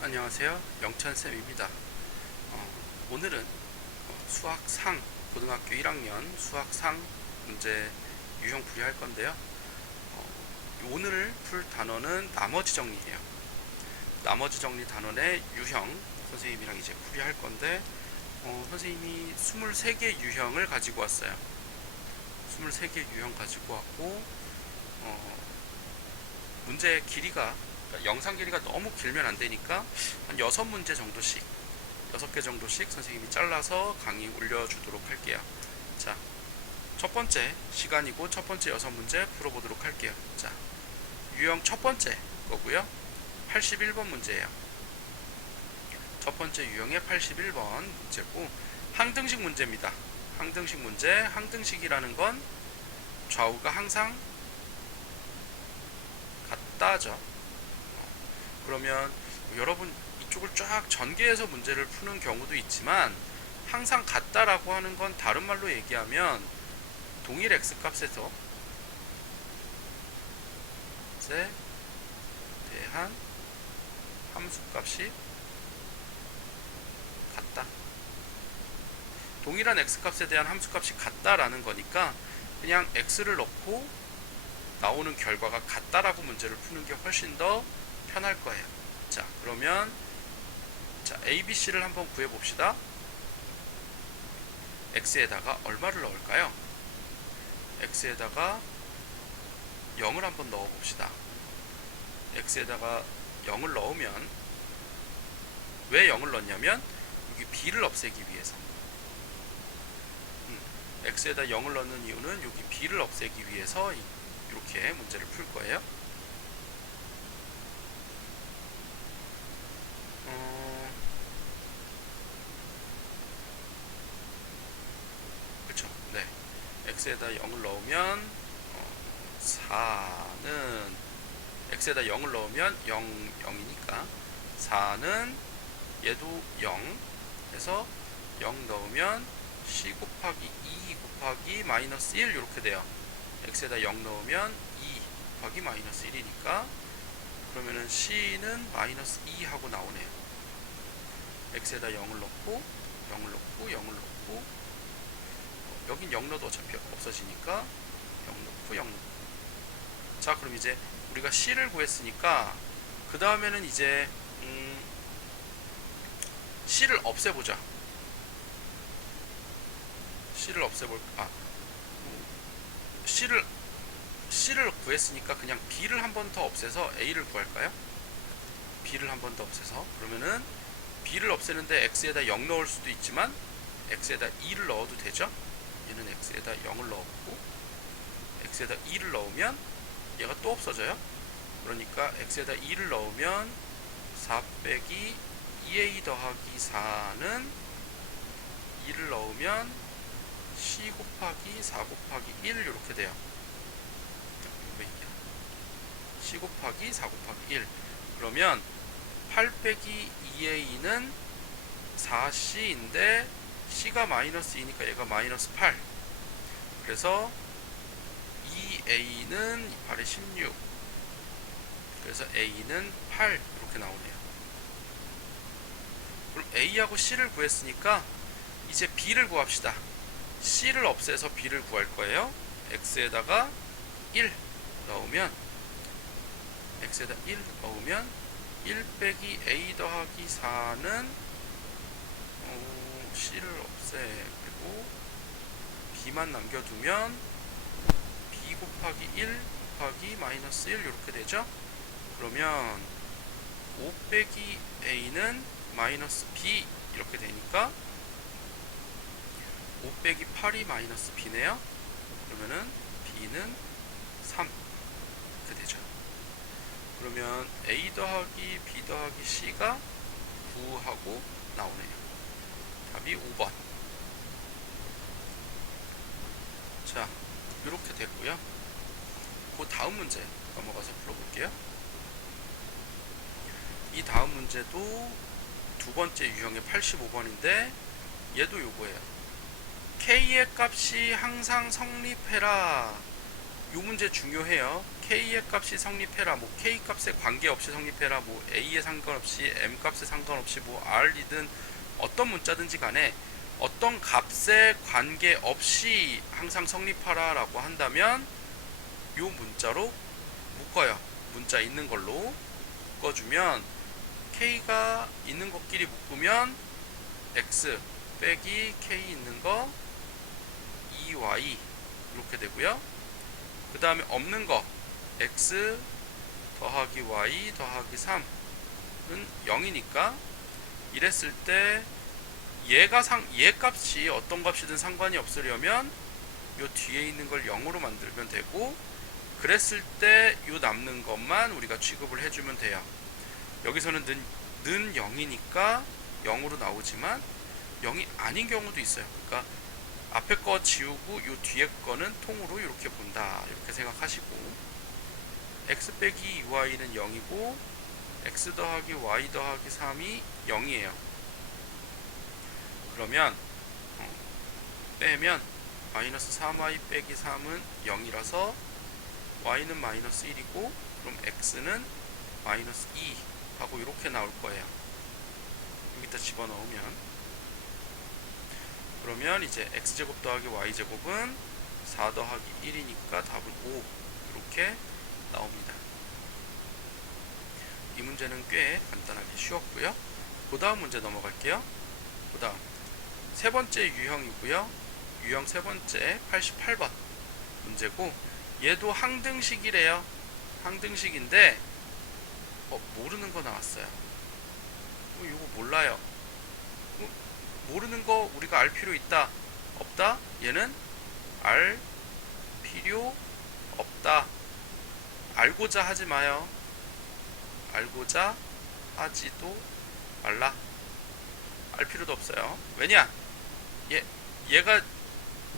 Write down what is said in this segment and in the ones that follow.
안녕하세요. 영천쌤입니다. 오늘은 수학상, 고등학교 1학년 수학상 문제 유형 풀이할 건데요. 오늘 풀 단원은 나머지 정리예요. 나머지 정리 단원의 유형 선생님이랑 이제 풀이할 건데, 선생님이 23개 유형을 가지고 왔어요. 23개 유형 가지고 왔고, 문제 길이가, 그러니까 영상 길이가 너무 길면 안 되니까 한 6문제 정도씩, 6개 정도씩 선생님이 잘라서 강의 올려주도록 할게요. 자, 첫 번째 시간이고 첫 번째 6문제 풀어보도록 할게요. 자, 유형 첫 번째 거고요. 81번 문제예요. 첫 번째 유형의 81번 문제고, 항등식 문제입니다. 항등식 문제, 항등식이라는 건 좌우가 항상 같다죠. 그러면 여러분 이쪽을 쫙 전개해서 문제를 푸는 경우도 있지만, 항상 같다라고 하는 건 다른 말로 얘기하면 동일 x값에서 에 대한 함수값이 같다. 동일한 x값에 대한 함수값이 같다라는 거니까 그냥 x를 넣고 나오는 결과가 같다라고 문제를 푸는 게 훨씬 더 편할 거예요. 자, 그러면 자, ABC를 한번 구해봅시다. x에다가 얼마를 넣을까요? x에다가 0을 한번 넣어봅시다. x에다가 0을 넣으면, 왜 0을 넣냐면 여기 b를 없애기 위해서. x에다 0을 넣는 이유는 여기 b를 없애기 위해서 이렇게 문제를 풀 거예요. 그쵸? 네. x에다 0을 넣으면 4는 x에다 0을 넣으면 0, 0이니까 4는 얘도 0 해서 0 넣으면 c 곱하기 2 곱하기 마이너스 1 이렇게 돼요. x에다 0 넣으면 2 곱하기 마이너스 1이니까 그러면은 c는 마이너스 2 하고 나오네요. x에다 0을 넣고 0을 넣고 0을 넣고, 여긴 0 넣어도 어차피 없어지니까 0 넣고 0 넣고. 자, 그럼 이제 우리가 c를 구했으니까 그 다음에는 이제 c를 없애보자. c를 없애볼까? c를 구했으니까 그냥 b를 한 번 더 없애서 a를 구할까요? b를 한 번 더 없애서, 그러면은 b를 없애는데 x에다 0 넣을 수도 있지만 x에다 2를 넣어도 되죠. 얘는 x에다 0을 넣었고 x에다 2를 넣으면 얘가 또 없어져요. 그러니까 x에다 2를 넣으면 4 빼기 2a 더하기 4는 2를 넣으면 c 곱하기 4 곱하기 1 이렇게 돼요. c 곱하기 4 곱하기 1. 그러면 8 빼기 2a는 4c인데 c가 마이너스 2니까 얘가 마이너스 8. 그래서 2a는 8에 16. 그래서 a는 8 이렇게 나오네요. 그럼 a하고 c를 구했으니까 이제 b를 구합시다. c를 없애서 b를 구할 거예요. x에다가 1 넣으면, x에다 1 넣으면 1 빼기 a 더하기 4는 c를 없애고 b만 남겨두면 b 곱하기 1 곱하기 마이너스 1 이렇게 되죠. 그러면 5 빼기 a는 마이너스 b 이렇게 되니까 5 빼기 8이 마이너스 b네요. 그러면은 b는 3 이렇게 되죠. 그러면 a 더하기 b 더하기 c가 9하고 나오네요. 답이 5번. 자, 이렇게 됐고요. 그 다음 문제 넘어가서 풀어볼게요. 이 다음 문제도 두 번째 유형의 85번인데 얘도 요거예요. k의 값이 항상 성립해라. 요 문제 중요해요. K의 값이 성립해라. 뭐 K 값에 관계없이 성립해라. 뭐 A에 상관없이 M 값에 상관없이 뭐 R이든 어떤 문자든지 간에 어떤 값에 관계없이 항상 성립하라 라고 한다면 요 문자로 묶어요. 문자 있는 걸로 묶어주면 K가 있는 것끼리 묶으면 X 빼기 K 있는 거 2Y 이렇게 되고요. 그 다음에 없는 거 x 더하기 y 더하기 3은 0이니까 이랬을 때 얘 값이 어떤 값이든 상관이 없으려면 요 뒤에 있는 걸 0으로 만들면 되고, 그랬을 때 요 남는 것만 우리가 취급을 해주면 돼요. 여기서는 는 0이니까 0으로 나오지만 0이 아닌 경우도 있어요. 그러니까 앞에 거 지우고 요 뒤에 거는 통으로 이렇게 본다, 이렇게 생각하시고, x 빼기 2y는 0이고 x 더하기 y 더하기 3이 0이에요. 그러면 빼면 마이너스 3y 빼기 3은 0이라서 y는 마이너스 1이고 그럼 x는 마이너스 2 하고 이렇게 나올 거예요. 여기다 집어넣으면, 그러면 이제 x제곱 더하기 y제곱은 4 더하기 1이니까 답은 5 이렇게 나옵니다. 이 문제는 꽤 간단하게 쉬웠고요. 그 다음 문제 넘어갈게요. 그 다음 세 번째 유형이고요. 유형 세 번째 88번 문제고, 얘도 항등식이래요. 항등식인데 모르는 거 나왔어요. 이거 몰라요. 모르는 거 우리가 알 필요 있다 없다? 얘는 알 필요 없다. 알고자 하지 마요. 알고자 하지도 말라. 알 필요도 없어요. 왜냐? 얘가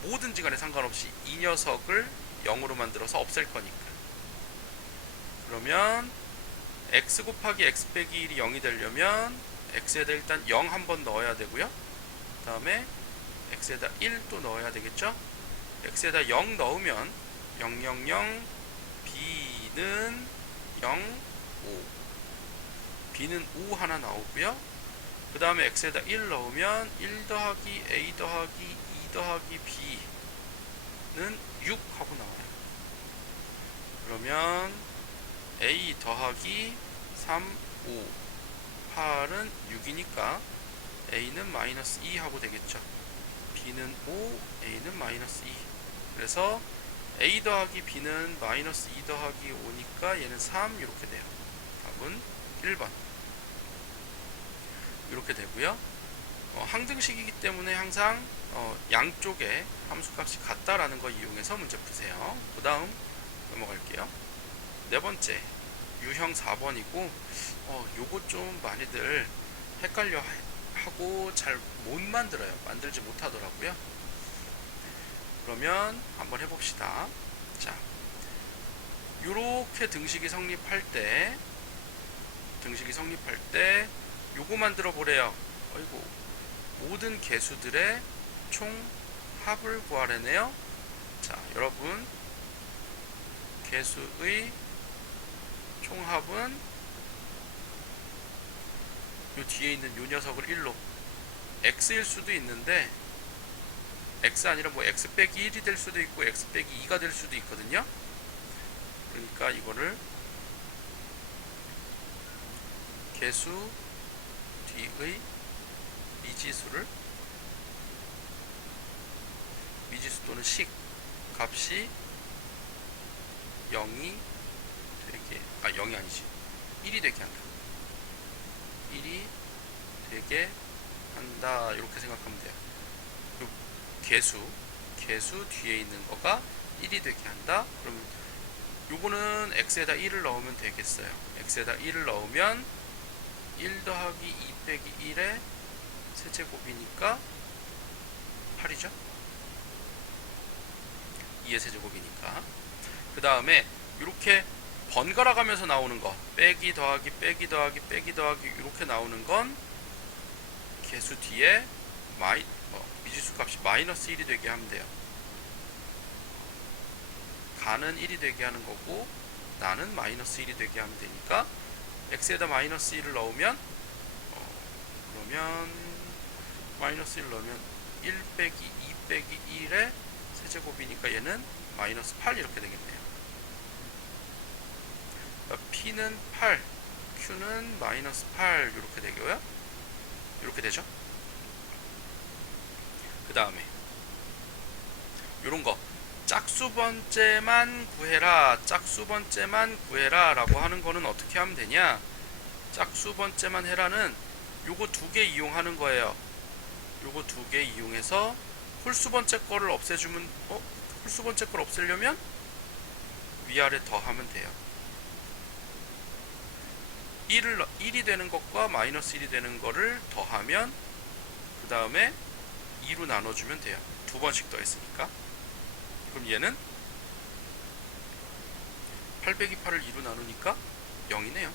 뭐든지 간에 상관없이 이 녀석을 0으로 만들어서 없앨 거니까. 그러면 x 곱하기 x 빼기 1이 0이 되려면 x에다 일단 0 한번 넣어야 되고요. 그 다음에 x에다 1 또 넣어야 되겠죠. x에다 0 넣으면 0, 0, 0, b는 0, 5, b는 5 하나 나오고요. 그 다음에 x에다 1 넣으면 1 더하기 a 더하기 2 더하기 b는 6 하고 나와요. 그러면 a 더하기 3, 5, 8은 6이니까 a는 마이너스 2 하고 되겠죠. b는 5, a는 마이너스 2. 그래서 a 더하기 b는 마이너스 2 더하기 5니까 얘는 3 이렇게 돼요. 답은 1번 이렇게 되고요. 항등식이기 때문에 항상 양쪽에 함수값이 같다라는 거 이용해서 문제 푸세요. 그 다음 넘어갈게요. 네 번째 유형 4번이고 요거 좀 많이들 헷갈려 하고 잘 못 만들어요. 만들지 못하더라고요. 그러면 한번 해봅시다. 자, 요렇게 등식이 성립할 때 요거 만들어 보래요. 어이구, 모든 개수들의 총합을 구하래네요. 자, 여러분, 개수의 총합은 요 뒤에 있는 요 녀석을 1로, x일 수도 있는데 x 아니라 뭐 x 빼기 1이 될 수도 있고 x 빼기 2가 될 수도 있거든요. 그러니까 이거를 개수 뒤의 미지수 또는 식 값이 0이 되게, 0이 아니지, 1이 되게 한다. 1이 되게 한다. 이렇게 생각하면 돼요. 개수 뒤에 있는 거가 1이 되게 한다. 그럼 요거는 x에다 1을 넣으면 되겠어요. x에다 1을 넣으면 1 더하기 2 빼기 1의 세제곱이니까 8이죠. 2의 세제곱이니까. 그 다음에 이렇게 번갈아 가면서 나오는 거, 빼기 더하기 빼기 더하기 빼기 더하기 이렇게 나오는 건 개수 뒤에 미지수 값이 마이너스 1이 되게 하면 돼요. 가는 1이 되게 하는 거고 나는 마이너스 1이 되게 하면 되니까 x에다 마이너스 1을 넣으면 그러면 마이너스 1 넣으면 1 빼기 2 빼기 1의 세제곱이니까 얘는 마이너스 8 이렇게 되겠네요. 그러니까 p는 8, q는 마이너스 8 이렇게 되고요. 이렇게 되죠. 그 다음에 요런거 짝수 번째만 구해라, 짝수 번째만 구해라 라고 하는 거는 어떻게 하면 되냐. 짝수 번째만 해라는 요거 두 개 이용하는 거예요. 요거 두 개 이용해서 홀수 번째 거를 없애주면 홀수 번째 걸 없애려면 위아래 더하면 돼요. 1이 되는 것과 마이너스 1이 되는 거를 더하면 그 다음에 2로 나눠주면 돼요. 두 번씩 더했으니까. 그럼 얘는 8 빼기 8을 2로 나누니까 0이네요.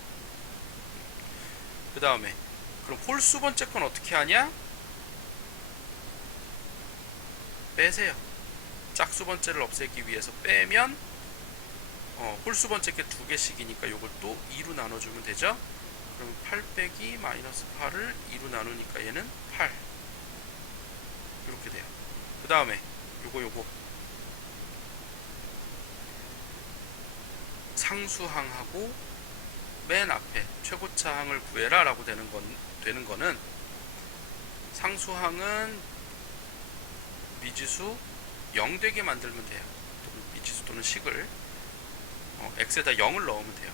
그 다음에 그럼 홀수 번째 건 어떻게 하냐? 빼세요. 짝수 번째를 없애기 위해서 빼면 홀수 번째 게 두 개씩이니까 요걸 또 2로 나눠주면 되죠. 그럼 8 빼기 마이너스 8을 2로 나누니까 얘는 8 이렇게 돼요. 그 다음에 요거 상수항하고 맨 앞에 최고차항을 구해라 라고 되는 거는 상수항은 미지수 0 되게 만들면 돼요. 미지수 또는 식을 x에다 0을 넣으면 돼요.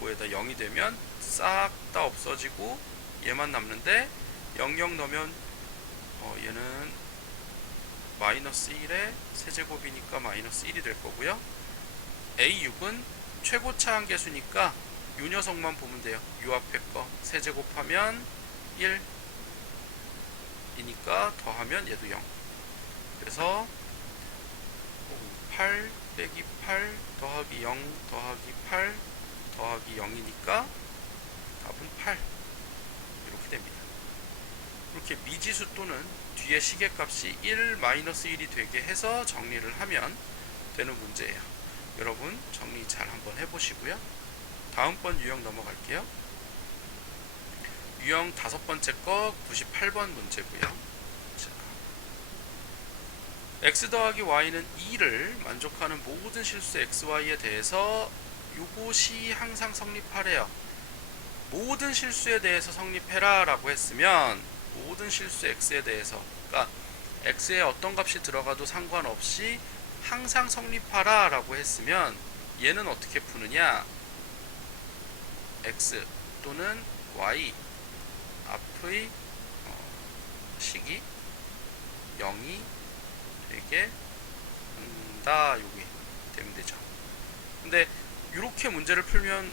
그거에다 0이 되면 싹 다 없어지고 얘만 남는데 0 넣으면 얘는 마이너스 1의 세제곱이니까 마이너스 1이 될 거고요. A6은 최고차항 계수니까 요 녀석만 보면 돼요. 요 앞에 거 세제곱하면 1 이니까 더하면 얘도 0. 그래서 8 빼기 8 더하기 0 더하기 8 더하기 0이니까 답은 8 이렇게 됩니다. 이렇게 미지수 또는 뒤에 시계값이 1 마이너스 1이 되게 해서 정리를 하면 되는 문제예요. 여러분 정리 잘 한번 해보시고요. 다음번 유형 넘어갈게요. 유형 5번째 거 98번 문제고요. 자, x 더하기 y는 2를 만족하는 모든 실수 xy에 대해서 이것이 항상 성립하래요. 모든 실수에 대해서 성립해라 라고 했으면 모든 실수 x에 대해서, 그러니까 x에 어떤 값이 들어가도 상관없이 항상 성립하라 라고 했으면 얘는 어떻게 푸느냐. x 또는 y 앞의 식이 0이 되게 한다, 요게 되면 되죠. 근데 이렇게 문제를 풀면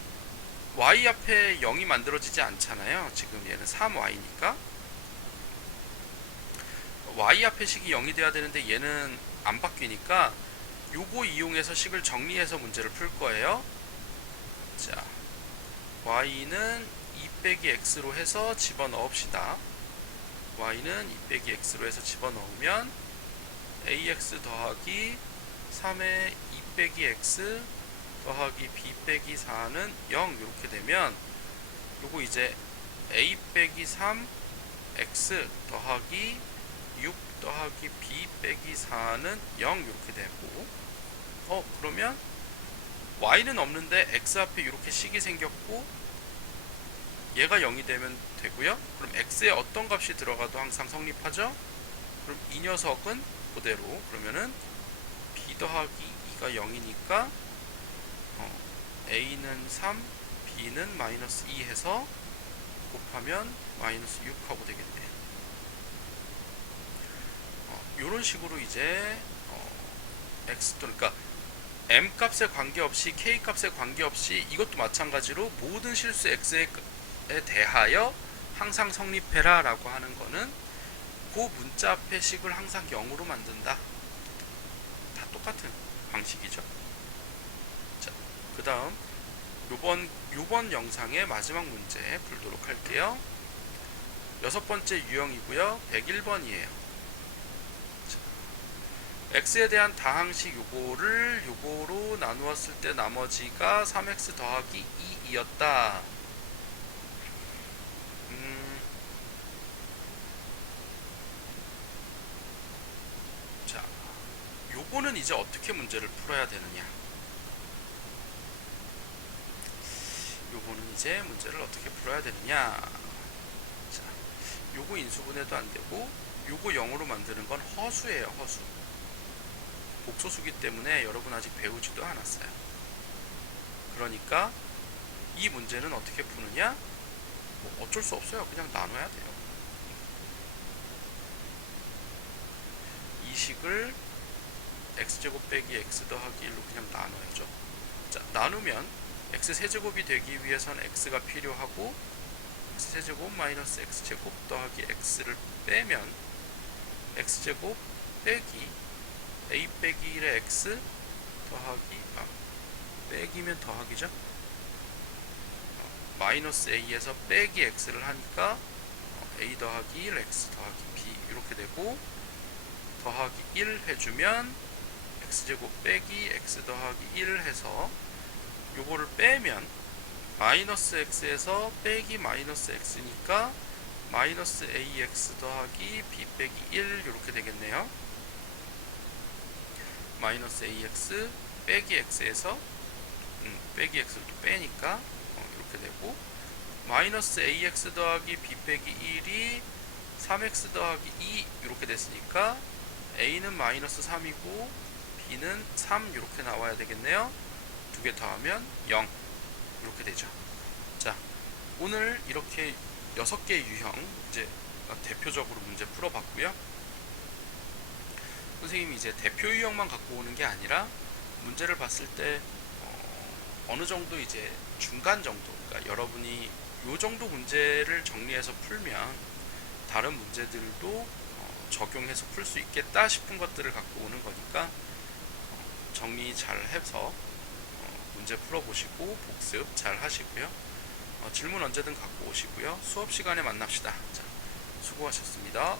y 앞에 0이 만들어지지 않잖아요. 지금 얘는 3y니까 y 앞에 식이 0이 돼야 되는데 얘는 안 바뀌니까 요거 이용해서 식을 정리해서 문제를 풀 거예요. 자, y는 2 빼기 x로 해서 집어넣읍시다. y는 2 빼기 x로 해서 집어넣으면 ax 더하기 3의 2 빼기 x 더하기 b 빼기 4는 0 이렇게 되면 요거 이제 a 빼기 3 x 더하기 6 더하기 b 빼기 4는 0 이렇게 되고 그러면 y는 없는데 x 앞에 이렇게 식이 생겼고 얘가 0이 되면 되고요. 그럼 x에 어떤 값이 들어가도 항상 성립하죠. 그럼 이 녀석은 그대로 그러면은 b 더하기 2가 0이니까 a는 3, b는 마이너스 2 해서 곱하면 마이너스 6하고 되겠네요. 이런 식으로 이제 x 또는 그러니까 m 값에 관계없이 k 값에 관계없이 이것도 마찬가지로 모든 실수 x에 대하여 항상 성립해라 라고 하는 거는 그 문자 앞에 식을 항상 0으로 만든다. 다 똑같은 방식이죠. 자, 그 다음 요번 영상의 마지막 문제 풀도록 할게요. 6번째 유형이고요. 101번이에요. x에 대한 다항식 요거로 나누었을 때 나머지가 3x 더하기 2이었다. 자, 요거는 이제 어떻게 문제를 풀어야 되느냐? 요거는 이제 문제를 어떻게 풀어야 되느냐? 자, 요거 인수분해도 안 되고 요거 0으로 만드는 건 허수예요, 허수. 복소수기 때문에 여러분 아직 배우지도 않았어요. 그러니까 이 문제는 어떻게 푸느냐? 뭐 어쩔 수 없어요. 그냥 나눠야 돼요. 이 식을 x제곱 빼기 x 더하기 1로 그냥 나눠야죠. 자, 나누면 x세제곱이 되기 위해선 x가 필요하고 x세제곱 마이너스 x제곱 더하기 x를 빼면 x제곱 빼기 a 빼기 1의 x 더하기 빼기면 더하기죠. 마이너스 a에서 빼기 x를 하니까 a 더하기 1 x 더하기 b 이렇게 되고 더하기 1 해주면 x제곱 빼기 x 더하기 1 해서 요거를 빼면 마이너스 x에서 빼기 마이너스 x니까 마이너스 ax 더하기 b 빼기 1 이렇게 되겠네요. 마이너스 ax 빼기 x에서 빼기 x를 또 빼니까 이렇게 되고 마이너스 ax 더하기 b 빼기 1이 3x 더하기 2 이렇게 됐으니까 a는 마이너스 3이고 b는 3 이렇게 나와야 되겠네요. 두 개 더하면 0 이렇게 되죠. 자, 오늘 이렇게 6개의 유형 이제 대표적으로 문제 풀어봤고요. 선생님이 이제 대표 유형만 갖고 오는 게 아니라 문제를 봤을 때 어느 정도 이제 중간 정도, 그러니까 여러분이 요 정도 문제를 정리해서 풀면 다른 문제들도 적용해서 풀 수 있겠다 싶은 것들을 갖고 오는 거니까 정리 잘 해서 문제 풀어보시고 복습 잘 하시고요. 질문 언제든 갖고 오시고요. 수업 시간에 만납시다. 자, 수고하셨습니다.